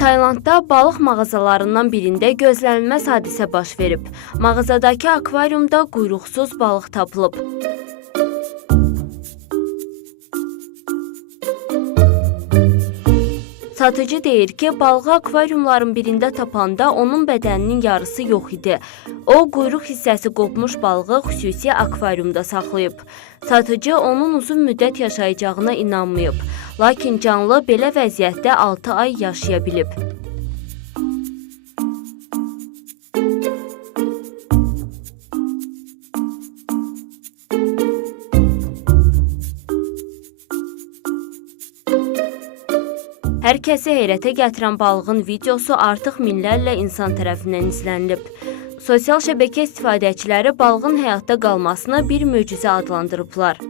Taylandda balıq mağazalarından birində gözlənilməz hadisə baş verib. Mağazadakı akvariumda quyruqsuz balıq tapılıb. Satıcı deyir ki, balığı akvariumların birində tapanda onun bədəninin yarısı yox idi. O, quyruq hissəsi qopmuş balığı xüsusi akvariumda saxlayıb. Satıcı onun uzun müddət yaşayacağına inanmayıb. Lakin canlı belə vəziyyətdə 6 ay yaşaya bilib. Hər kəsi heyrətə gətirən balığın videosu artıq minlərlə insan tərəfindən izlənilib. Sosial şəbəkə istifadəçiləri balığın həyatda qalmasını bir möcüzə adlandırıblar.